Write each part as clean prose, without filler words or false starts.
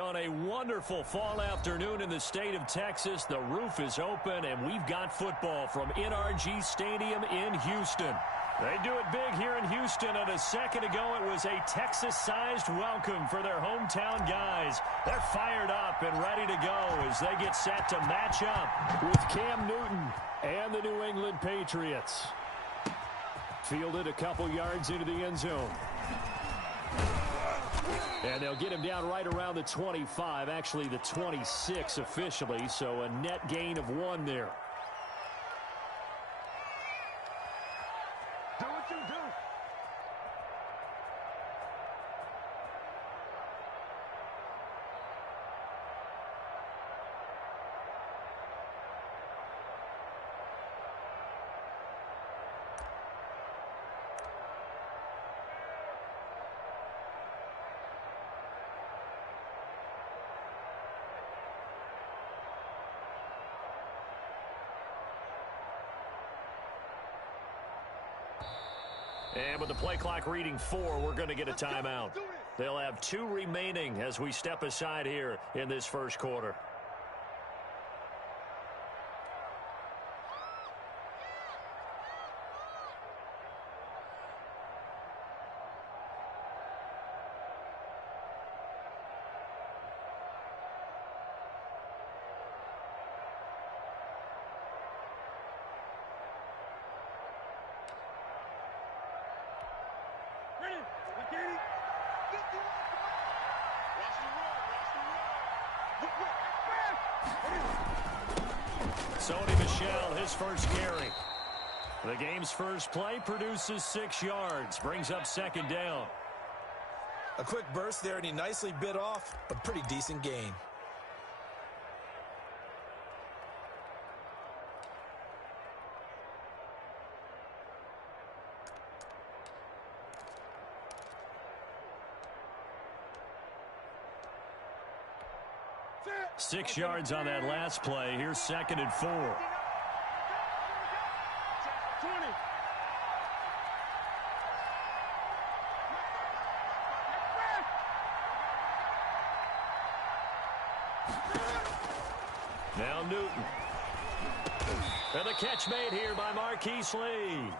On a wonderful fall afternoon in the state of Texas, the roof is open, and we've got football from NRG Stadium in Houston. They do it big here in Houston, and a second ago it was a Texas-sized welcome for their hometown guys. They're fired up and ready to go as they get set to match up with Cam Newton and the New England Patriots. Fielded a couple yards into the end zone. And they'll get him down right around the 25, actually the 26 officially, so a net gain of 1 there. Do what you do. And with the play clock reading 4, we're going to get a timeout. They'll have 2 remaining as we step aside here in this first quarter. Sony Michel, his first carry. The game's first play produces 6 yards, brings up second down. A quick burst there, and he nicely bit off a pretty decent gain. Six yards on that last play. Here's second and 4. Now Newton. And the catch made here by Marquise Lee.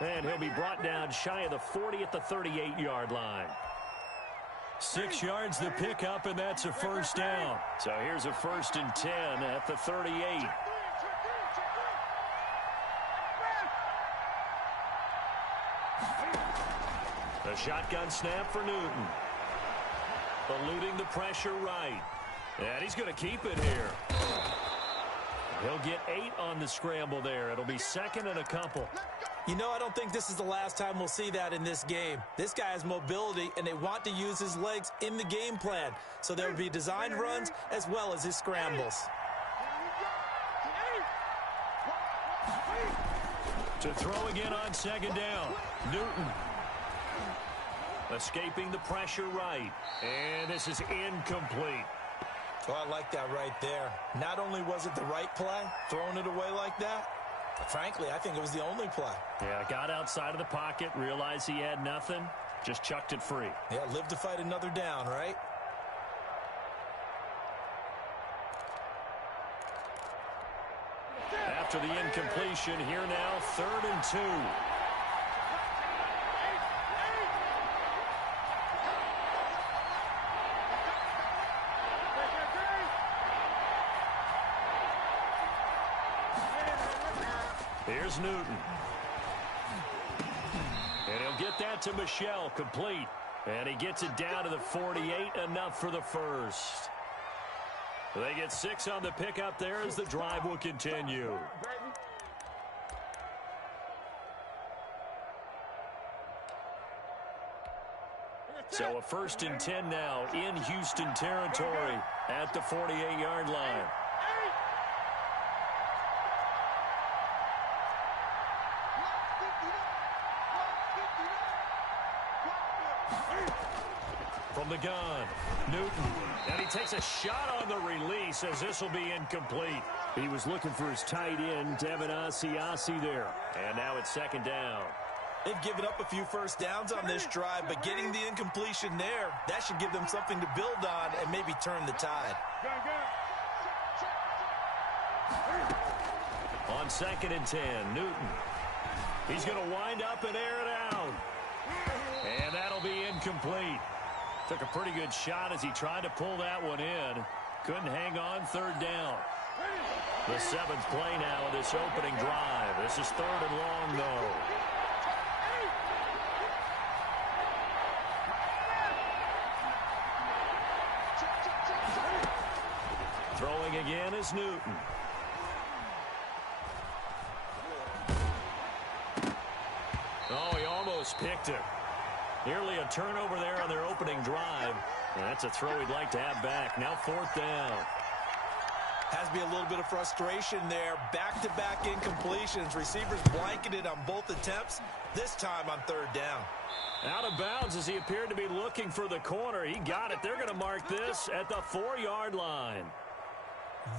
And he'll be brought down shy of the 40 at the 38-yard line. 6 yards the pickup, and that's a first down. So here's a 1st and 10 at the 38. A shotgun snap for Newton. Eluding the pressure right. And he's going to keep it here. He'll get 8 on the scramble there. It'll be second and a couple. You know, I don't think this is the last time we'll see that in this game. This guy has mobility, and they want to use his legs in the game plan. So there will be designed runs as well as his scrambles. To throw again on second down. Newton. Escaping the pressure right. And this is incomplete. Oh, I like that right there. Not only was it the right play, throwing it away like that, but frankly, I think it was the only play. Yeah, got outside of the pocket, realized he had nothing, just chucked it free. Yeah, live to fight another down, right? After the incompletion, here now, 3rd and 2. Here's Newton. And he'll get that to Michel, complete. And he gets it down to the 48, enough for the first. They get 6 on the pickup there as the drive will continue. So a 1st and 10 now in Houston territory at the 48-yard line. From the gun, Newton, and he takes a shot on the release as this will be incomplete. He was looking for his tight end, Devin Asiasi there. And now it's second down. They've given up a few first downs on this drive, but getting the incompletion there, that should give them something to build on and maybe turn the tide. On 2nd and 10, Newton. He's going to wind up and air it out. And that'll be incomplete. Took a pretty good shot as he tried to pull that one in. Couldn't hang on 3rd down. The 7th play now of this opening drive. This is 3rd and long, though. Throwing again is Newton. Oh, he almost picked it. Nearly a turnover there on their opening drive. And that's a throw he'd like to have back. Now 4th down. Has to be a little bit of frustration there. Back-to-back incompletions. Receivers blanketed on both attempts, this time on 3rd down. Out of bounds as he appeared to be looking for the corner. He got it. They're going to mark this at the 4-yard line.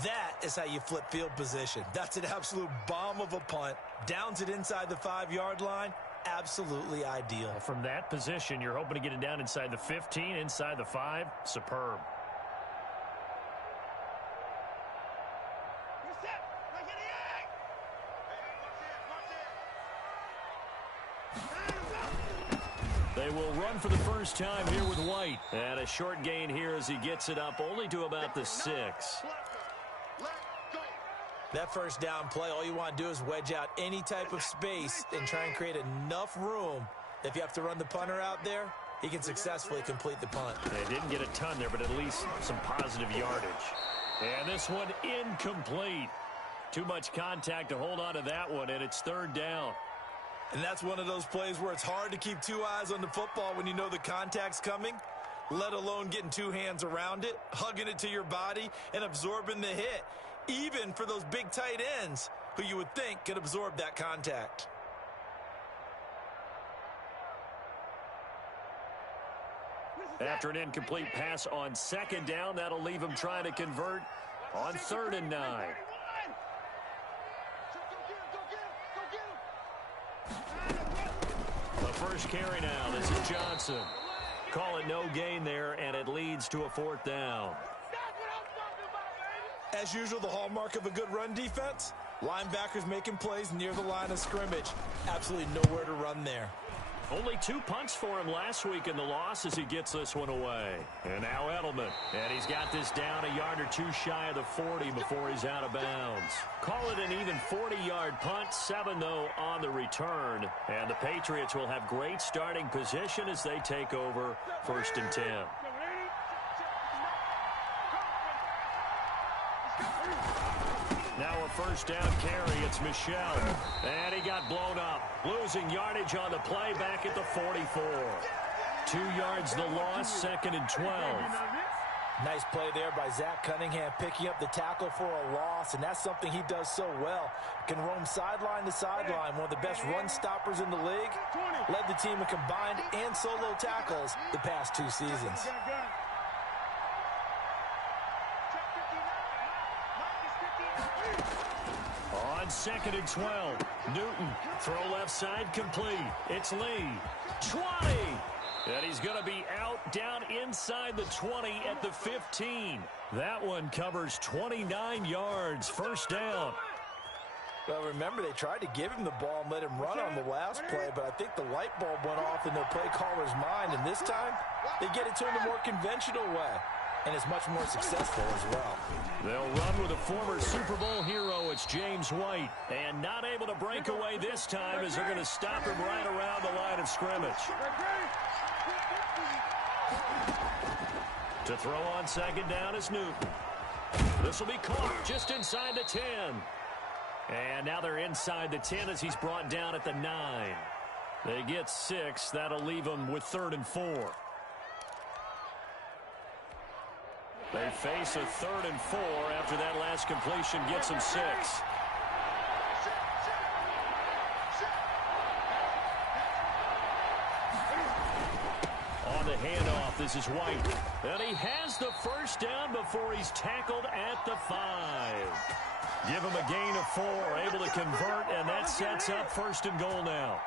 That is how you flip field position. That's an absolute bomb of a punt. Downs it inside the 5-yard line. Absolutely ideal. From that position, you're hoping to get it down inside the 15, inside the 5. Superb. They will run for the first time here with White. And a short gain here as he gets it up only to about the 6. That first down play, all you want to do is wedge out any type of space and try and create enough room. If you have to run the punter out there, he can successfully complete the punt. They didn't get a ton there, but at least some positive yardage. And this one incomplete. Too much contact to hold on to that one, and it's 3rd down. And that's one of those plays where it's hard to keep 2 eyes on the football when you know the contact's coming, let alone getting 2 hands around it, hugging it to your body, and absorbing the hit. Even for those big tight ends who you would think could absorb that contact. After an incomplete pass on 2nd down, that'll leave him trying to convert on 3rd and 9. The first carry now. This is Johnson. Call it no gain there, and it leads to a 4th down. As usual, the hallmark of a good run defense, linebackers making plays near the line of scrimmage. Absolutely nowhere to run there. Only 2 punts for him last week in the loss as he gets this one away. And now Edelman. And he's got this down a yard or 2 shy of the 40 before he's out of bounds. Call it an even 40-yard punt. 7, though, on the return. And the Patriots will have great starting position as they take over 1st and 10. Now a first down carry. It's Michel. And he got blown up. Losing yardage on the play back at the 44. 2 yards the loss, 2nd and 12. Nice play there by Zach Cunningham, picking up the tackle for a loss, and that's something he does so well. Can roam sideline to sideline, one of the best run stoppers in the league. Led the team in combined and solo tackles the past 2 seasons. On 2nd and 12, Newton, throw left side complete. It's Lee. 20. And he's going to be out down inside the 20 at the 15. That one covers 29 yards. First down. Well, remember, they tried to give him the ball and let him run on the last play, but I think the light bulb went off in the play caller's mind, and this time they get it to him the more conventional way. And it's much more successful as well. They'll run with a former Super Bowl hero. It's James White. And not able to break away this time as they're going to stop him right around the line of scrimmage. To throw on 2nd down is Newton. This will be caught just inside the 10. And now they're inside the 10 as he's brought down at the 9. They get 6. That'll leave them with 3rd and 4. They face a 3rd and 4 after that last completion gets them 6. On the handoff, this is White. And he has the first down before he's tackled at the 5. Give him a gain of 4, able to convert, and that sets up 1st and goal now.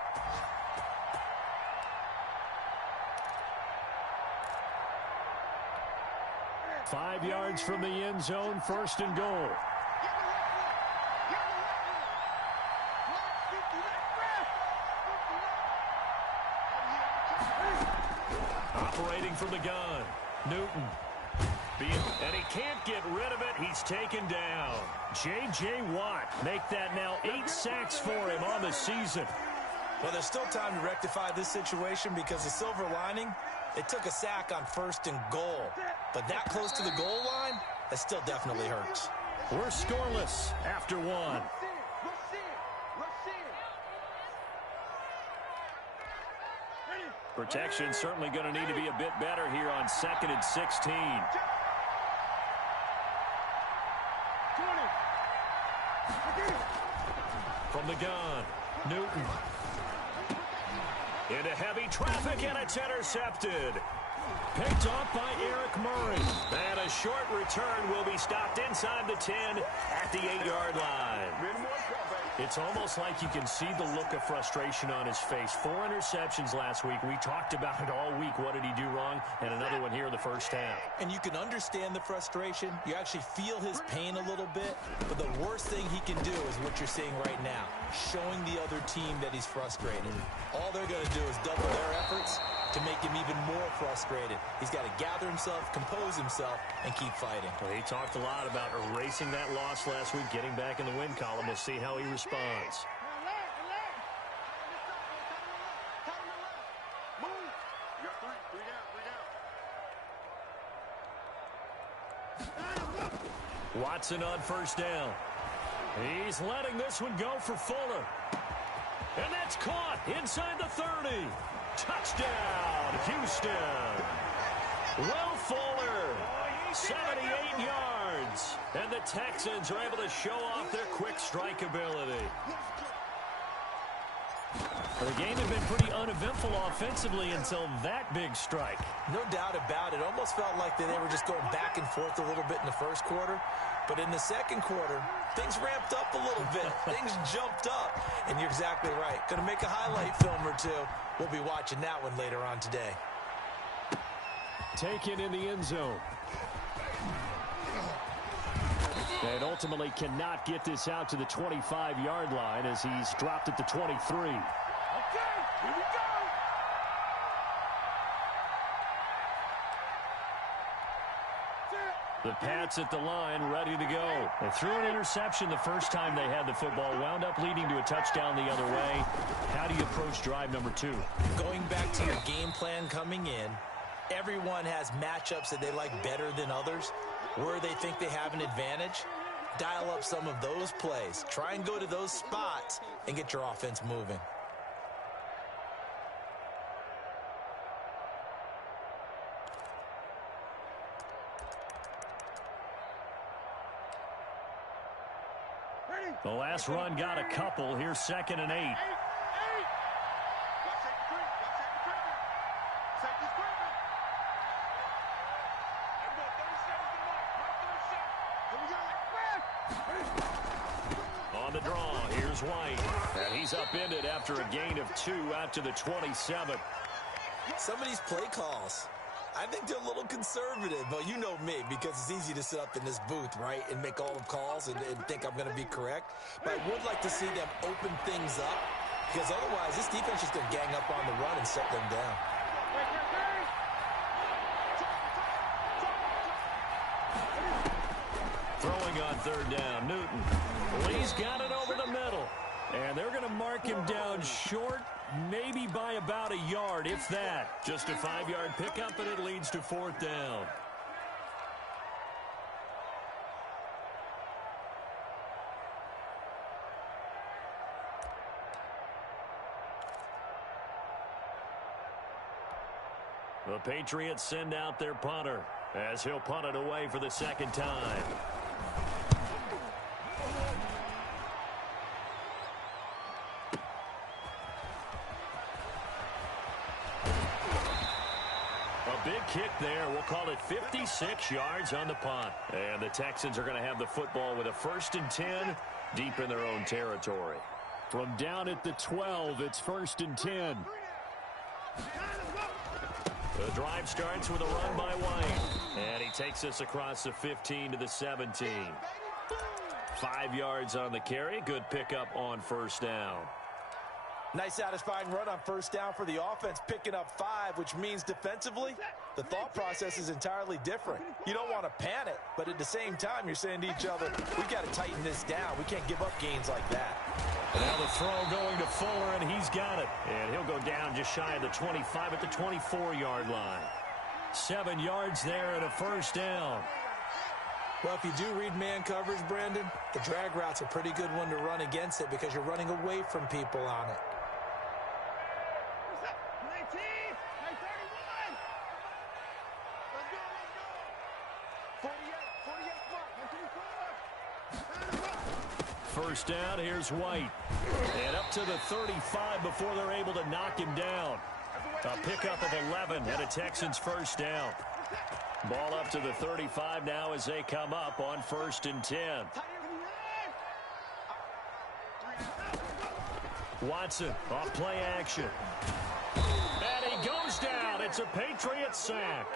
5 yards from the end zone, first and goal. Operating from the gun, Newton. And he can't get rid of it. He's taken down. J.J. Watt make that now 8 sacks for him on the season. Well, there's still time to rectify this situation because the silver lining, it took a sack on first and goal. But that close to the goal line, that still definitely hurts. We're scoreless after 1. Protection certainly going to need to be a bit better here on 2nd and 16. From the gun, Newton. Into heavy traffic, and it's intercepted. Picked off by Eric Murray. And a short return will be stopped inside the 10 at the 8-yard line. It's almost like you can see the look of frustration on his face. 4 interceptions last week. We talked about it all week. What did he do wrong? And another one here in the first half. And you can understand the frustration. You actually feel his pain a little bit. But the worst thing he can do is what you're seeing right now, showing the other team that he's frustrated. All they're going to do is double their efforts to make him even more frustrated. He's got to gather himself, compose himself, and keep fighting. Well, he talked a lot about erasing that loss last week, getting back in the win column. We'll see how he responds. Watson on first down. He's letting this one go for Fuller. And that's caught inside the 30. Touchdown, Houston. Will Fuller, 78 yards. And the Texans are able to show off their quick strike ability. The game had been pretty uneventful offensively until that big strike. No doubt about it. Almost felt like they were just going back and forth a little bit in the first quarter. But in the second quarter, things ramped up a little bit. Things jumped up. And you're exactly right. Going to make a highlight film or two. We'll be watching that one later on today. Taken in the end zone. And ultimately cannot get this out to the 25-yard line as he's dropped at the 23. Okay, here we go. The Pats at the line, ready to go. They threw an interception the first time they had the football, wound up leading to a touchdown the other way. How do you approach drive number 2? Going back to your game plan coming in, everyone has matchups that they like better than others. Where they think they have an advantage, dial up some of those plays. Try and go to those spots and get your offense moving. The last run got a couple. Here's 2nd and 8. On the draw, here's White. And he's upended after a gain of 2 out to the 27. Some of these play calls, I think they're a little conservative, but you know me, because it's easy to sit up in this booth, right, and make all the calls and think I'm going to be correct. But I would like to see them open things up, because otherwise this defense is going to gang up on the run and shut them down. Throwing on 3rd down, Newton. Lee's got it over the middle. And they're going to mark him down short, maybe by about a yard, if that. Just a 5-yard pickup, and it leads to 4th down. The Patriots send out their punter as he'll punt it away for the 2nd time. Big kick there. We'll call it 56 yards on the punt. And the Texans are going to have the football with a 1st and 10 deep in their own territory. From down at the 12, it's 1st and 10. The drive starts with a run by White. And he takes us across the 15 to the 17. 5 yards on the carry. Good pickup on first down. Nice satisfying run on first down for the offense, picking up 5, which means defensively, the thought process is entirely different. You don't want to panic, but at the same time, you're saying to each other, we got to tighten this down. We can't give up gains like that. Now the throw going to Fuller, and he's got it. And he'll go down just shy of the 25 at the 24-yard line. 7 yards there and a first down. Well, if you do read man coverage, Brandon, the drag route's a pretty good one to run against it because you're running away from people on it. First down, here's White. And up to the 35 before they're able to knock him down. A pickup of 11 and a Texans first down. Ball up to the 35 now as they come up on 1st and 10. Watson off play action. And he goes down. It's a Patriots sack.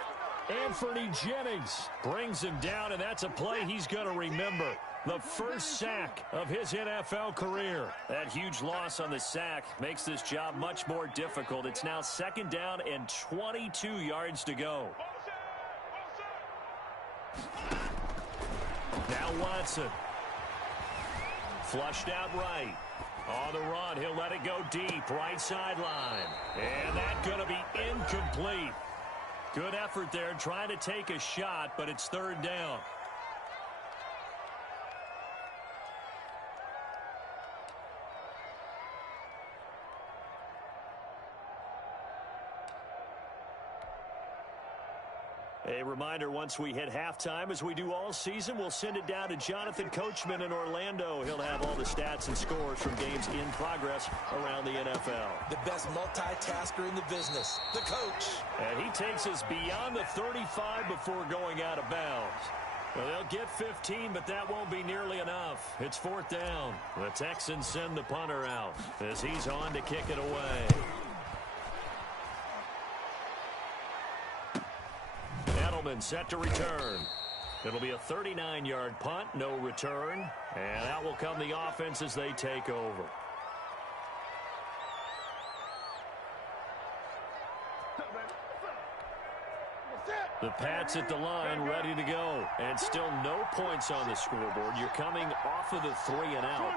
Anthony Jennings brings him down, and that's a play he's going to remember. The first sack of his NFL career. That huge loss on the sack makes this job much more difficult. It's now 2nd down and 22 yards to go. Now Watson. Flushed out right. On the run, he'll let it go deep. Right sideline. And that's going to be incomplete. Good effort there trying to take a shot, but it's 3rd down. A reminder, once we hit halftime, as we do all season, we'll send it down to Jonathan Coachman in Orlando. He'll have all the stats and scores from games in progress around the NFL. The best multitasker in the business, the coach. And he takes us beyond the 35 before going out of bounds. Well, they'll get 15, but that won't be nearly enough. It's 4th down. The Texans send the punter out as he's on to kick it away. Set to return. It'll be a 39-yard punt, no return, and out will come the offense as they take over. The Pats at the line, ready to go, and still no points on the scoreboard. You're coming off of the 3 and out.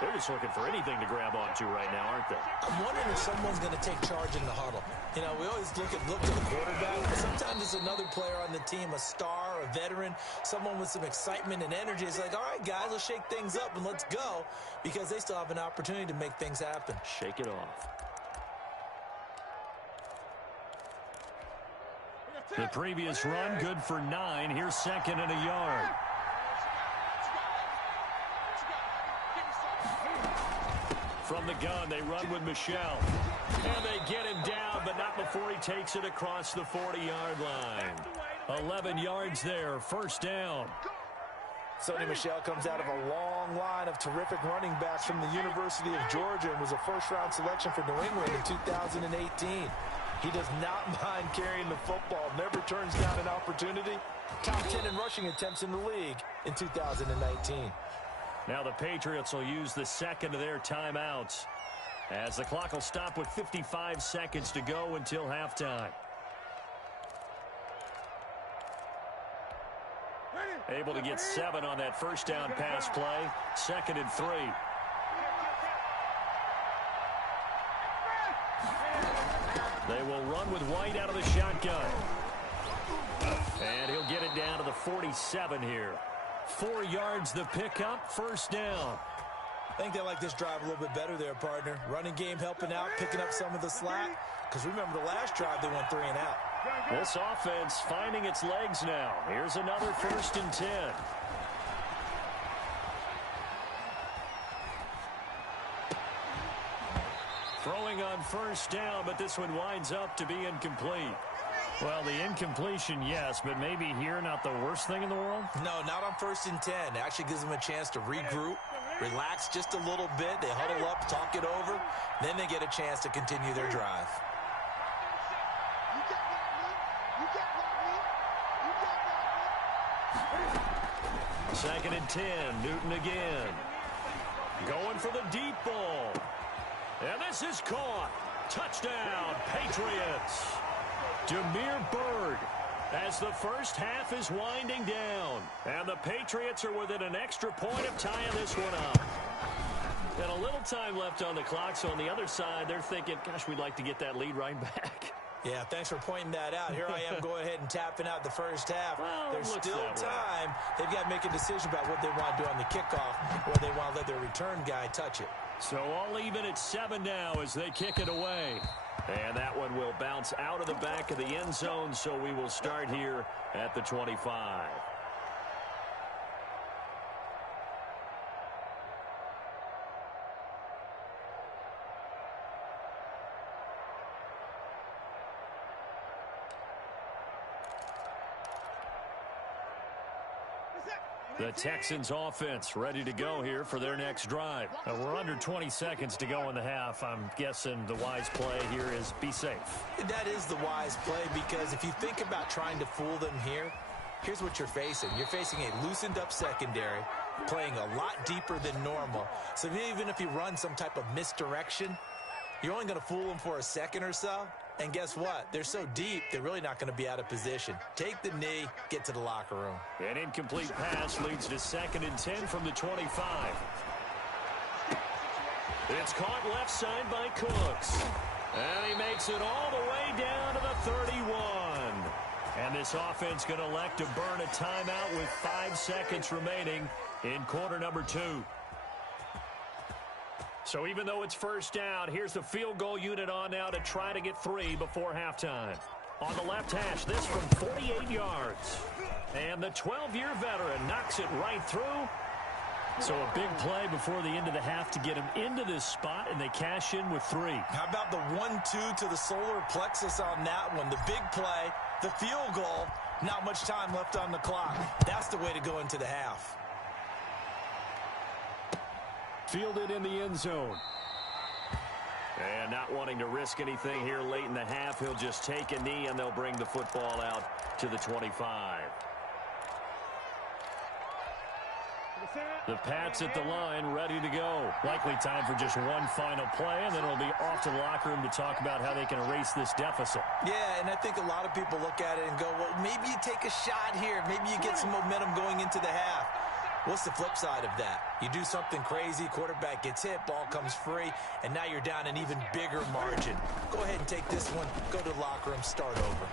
They're just looking for anything to grab onto right now, aren't they? I'm wondering if someone's going to take charge in the huddle. You know, we always look to the quarterback, but sometimes it's another player on the team, a star, a veteran, someone with some excitement and energy. It's like, all right, guys, let's shake things up and let's go, because they still have an opportunity to make things happen. Shake it off. The previous run, good for 9. Here's 2nd and a yard. From the gun, they run with Michel. And they get him down, but not before he takes it across the 40-yard line. 11 yards there, first down. Sony Michel comes out of a long line of terrific running backs from the University of Georgia and was a first-round selection for New England in 2018. He does not mind carrying the football, never turns down an opportunity. Top 10 in rushing attempts in the league in 2019. Now the Patriots will use the 2nd of their timeouts as the clock will stop with 55 seconds to go until halftime. Able to get 7 on that first down pass play. 2nd and 3. They will run with White out of the shotgun. And he'll get it down to the 47 here. 4 yards the pickup, first down. I think they like this drive a little bit better there, partner. Running game helping out, picking up some of the slack. Because remember the last drive, they went 3 and out. This offense finding its legs now. Here's another 1st and 10. Throwing on first down, but this one winds up to be incomplete. Well, the incompletion, yes, but maybe here not the worst thing in the world? No, not on 1st and 10. It actually gives them a chance to regroup, relax just a little bit. They huddle up, talk it over. Then they get a chance to continue their drive. Second and 10. Newton again. Going for the deep ball. And this is caught. Touchdown, Patriots. Damiere Byrd as the first half is winding down. And the Patriots are within an extra point of tying this one up. And a little time left on the clock, so on the other side, they're thinking, gosh, we'd like to get that lead right back. Yeah, thanks for pointing that out. Here I am going ahead and tapping out the first half. Well, there's still time. They've got to make a decision about what they want to do on the kickoff, or they want to let their return guy touch it. So all even at 7 now as they kick it away. And that one will bounce out of the back of the end zone, so we will start here at the 25. The Texans offense ready to go here for their next drive. We're under 20 seconds to go in the half. I'm guessing the wise play here is be safe. That is the wise play, because if you think about trying to fool them here, here's what you're facing. You're facing a loosened up secondary, playing a lot deeper than normal. So even if you run some type of misdirection, you're only going to fool them for a second or so. And guess what? They're so deep, they're really not going to be out of position. Take the knee, get to the locker room. An incomplete pass leads to second and 10 from the 25. It's caught left side by Cooks. And he makes it all the way down to the 31. And this offense going to elect to burn a timeout with 5 seconds remaining in quarter number 2. So even though it's first down, here's the field goal unit on now to try to get 3 before halftime. On the left hash, this from 48 yards. And the 12-year veteran knocks it right through. So a big play before the end of the half to get him into this spot, and they cash in with 3. How about the 1-2 to the solar plexus on that one? The big play, the field goal, not much time left on the clock. That's the way to go into the half. Fielded in the end zone. And not wanting to risk anything here late in the half, he'll just take a knee, and they'll bring the football out to the 25. The Pats at the line, ready to go. Likely time for just one final play, and then it'll be off to the locker room to talk about how they can erase this deficit. Yeah, and I think a lot of people look at it and go, well, maybe you take a shot here. Maybe you get some momentum going into the half. What's the flip side of that? You do something crazy, quarterback gets hit, ball comes free, and now you're down an even bigger margin. Go ahead and take this one, go to the locker room, start over.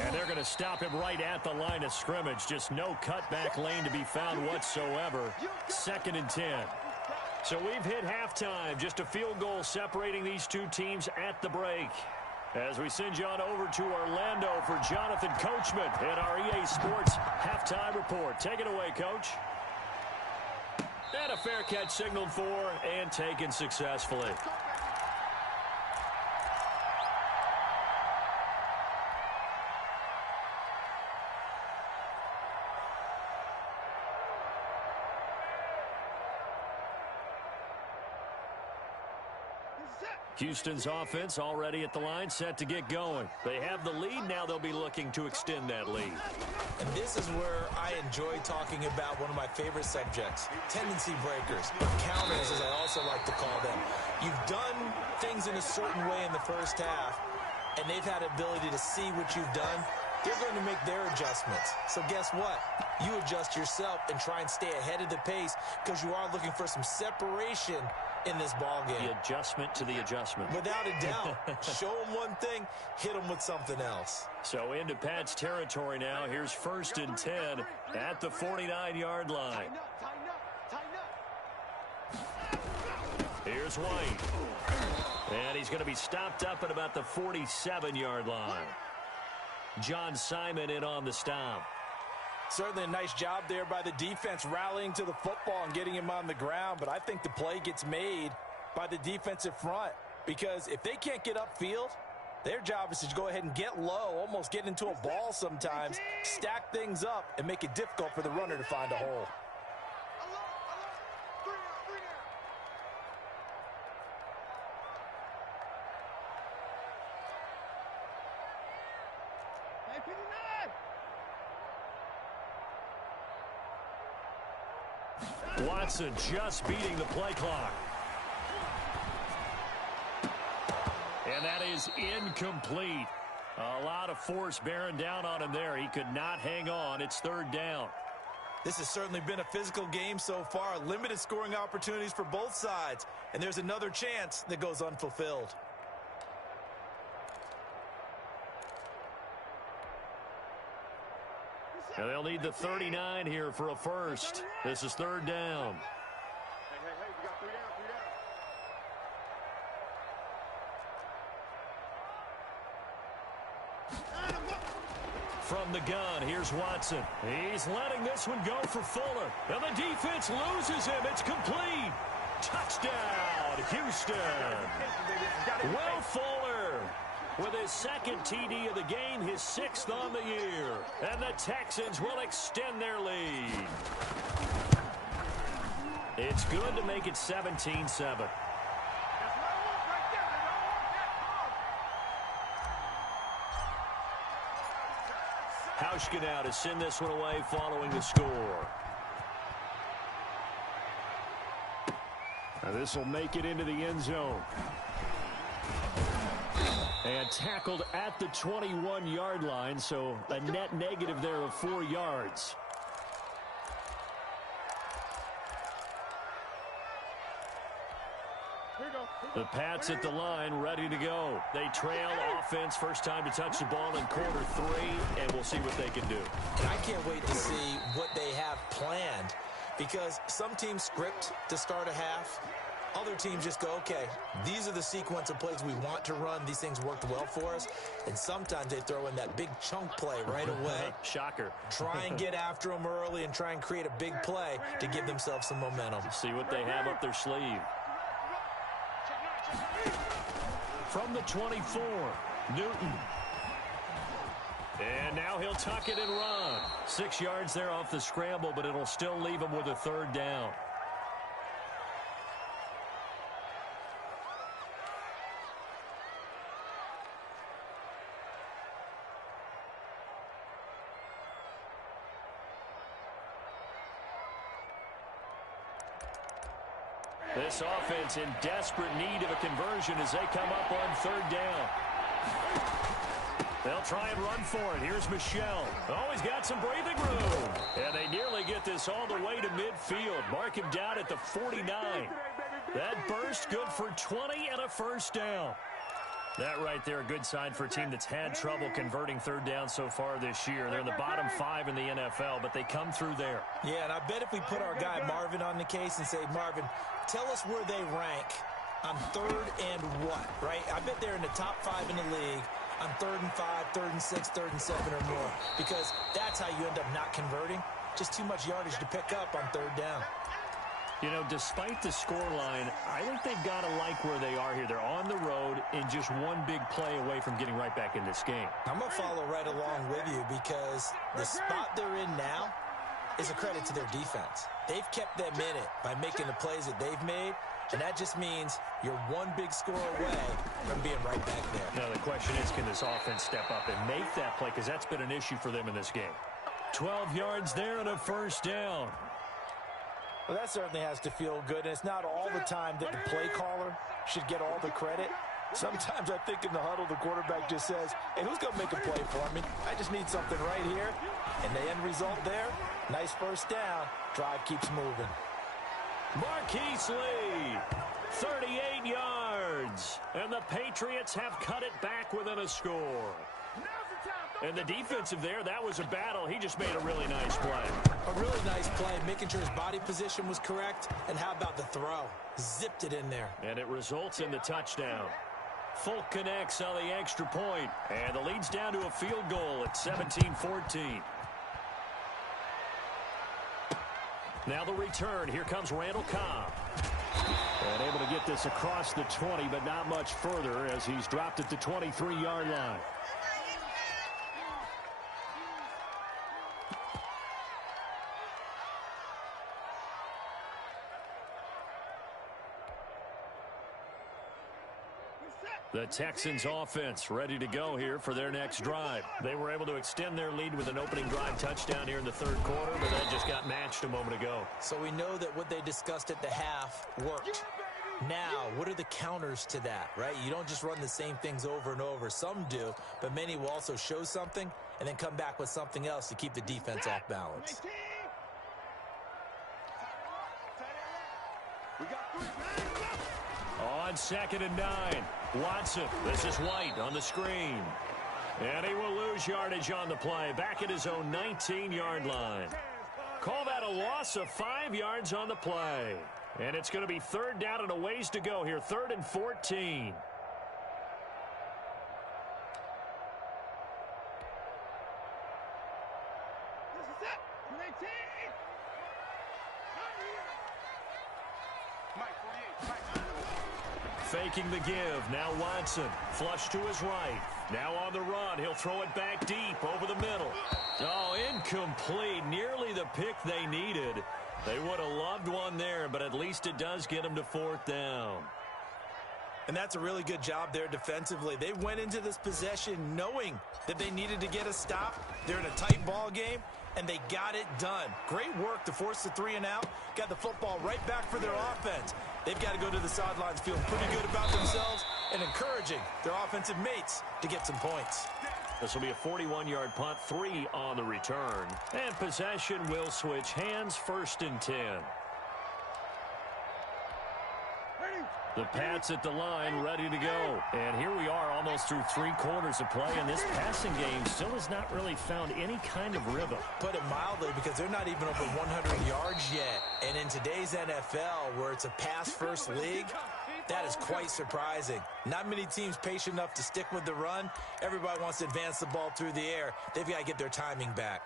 And they're going to stop him right at the line of scrimmage. Just no cutback lane to be found whatsoever. Second and 10. So we've hit halftime. Just a field goal separating these two teams at the break. As we send you on over to Orlando for Jonathan Coachman in our EA Sports Halftime Report. Take it away, Coach. And a fair catch signaled for and taken successfully. Houston's offense already at the line, set to get going. They have the lead. Now they'll be looking to extend that lead. And this is where I enjoy talking about one of my favorite subjects, tendency breakers, or counters, as I also like to call them. You've done things in a certain way in the first half, and they've had the ability to see what you've done. They're going to make their adjustments. So guess what? You adjust yourself and try and stay ahead of the pace, because you are looking for some separation in this ball game. The adjustment to the adjustment. Without a doubt. Show them one thing, hit them with something else. So into Pat's territory now. Here's first and 10 at the 49-yard line. Here's White. And he's going to be stopped up at about the 47-yard line. John Simon in on the stop. Certainly a nice job there by the defense rallying to the football and getting him on the ground, but I think the play gets made by the defensive front, because if they can't get upfield, their job is to go ahead and get low, almost get into a ball sometimes, stack things up, and make it difficult for the runner to find a hole. Watson just beating the play clock. And that is incomplete. A lot of force bearing down on him there. He could not hang on. It's third down. This has certainly been a physical game so far. Limited scoring opportunities for both sides. And there's another chance that goes unfulfilled. And they'll need the 39 here for a first. This is third down. Hey, we got 3 down. From the gun, here's Watson. He's letting this one go for Fuller. And the defense loses him. It's complete. Touchdown, Houston. Will Fuller with his second TD of the game, his 6th on the year. And the Texans will extend their lead. It's good to make it 17-7. Hauschka now to send this one away following the score. Now this will make it into the end zone. And tackled at the 21-yard line, so a net negative there of 4 yards. The Pats at the line, ready to go. They trail offense, first time to touch the ball in quarter 3, and we'll see what they can do. And I can't wait to see what they have planned, because some teams script to start a half. Other teams just go, okay, these are the sequence of plays we want to run. These things worked well for us. And sometimes they throw in that big chunk play right away. Shocker. Try and get after them early and try and create a big play to give themselves some momentum. See what they have up their sleeve. From the 24, Newton. And now he'll tuck it and run. 6 yards there off the scramble, but it'll still leave him with a third down. This offense in desperate need of a conversion as they come up on third down. They'll try and run for it. Here's Michel. Oh, he's got some breathing room. And they nearly get this all the way to midfield. Mark him down at the 49. That burst good for 20 and a first down. That right there, a good sign for a team that's had trouble converting third down so far this year. They're in the bottom 5 in the NFL, but they come through there. Yeah, and I bet if we put our guy Marvin on the case and say, Marvin, tell us where they rank on third and what, right? I bet they're in the top 5 in the league on 3rd and 5, 3rd and 6, 3rd and 7 or more, because that's how you end up not converting. Just too much yardage to pick up on third down. You know, despite the scoreline, I think they've got to like where they are here. They're on the road and just one big play away from getting right back in this game. I'm going to follow right along with you because the spot they're in now is a credit to their defense. They've kept them in it by making the plays that they've made, and that just means you're one big score away from being right back there. Now, the question is, can this offense step up and make that play? Because that's been an issue for them in this game. 12 yards there and a first down. Well, that certainly has to feel good, and it's not all the time that the play caller should get all the credit. Sometimes I think in the huddle, the quarterback just says, hey, who's going to make a play for me? I just need something right here. And the end result there, nice first down. Drive keeps moving. Marquise Lee, 38 yards. And the Patriots have cut it back within a score. And the defensive there, that was a battle. He just made a really nice play. A really nice play, making sure his body position was correct. And how about the throw? Zipped it in there. And it results in the touchdown. Folk connects on the extra point. And the lead's down to a field goal at 17-14. Now the return. Here comes Randall Cobb. And able to get this across the 20, but not much further as he's dropped at the 23-yard line. The Texans offense ready to go here for their next drive. They were able to extend their lead with an opening drive touchdown here in the third quarter, but that just got matched a moment ago. So we know that what they discussed at the half worked. Now, what are the counters to that, right? You don't just run the same things over and over. Some do, but many will also show something and then come back with something else to keep the defense off balance. On 2nd and 9, Watson. This is White on the screen. And he will lose yardage on the play. Back at his own 19-yard line. Call that a loss of 5 yards on the play. And it's going to be 3rd down and a ways to go here. 3rd and 14. Faking the give. Now Watson. Flush to his right. Now on the run. He'll throw it back deep over the middle. Oh, incomplete. Nearly the pick they needed. They would have loved one there, but at least it does get them to 4th down. And that's a really good job there defensively. They went into this possession knowing that they needed to get a stop. They're in a tight ball game, and they got it done. Great work to force the 3 and out. Got the football right back for their offense. They've got to go to the sidelines feeling pretty good about themselves and encouraging their offensive mates to get some points. This will be a 41-yard punt, 3 on the return. And possession will switch hands, 1st and 10. The Pats at the line, ready to go. And here we are almost through 3 quarters of play, and this passing game still has not really found any kind of rhythm. Put it mildly, because they're not even over 100 yards yet. And in today's NFL, where it's a pass-first league, that is quite surprising. Not many teams patient enough to stick with the run. Everybody wants to advance the ball through the air. They've got to get their timing back.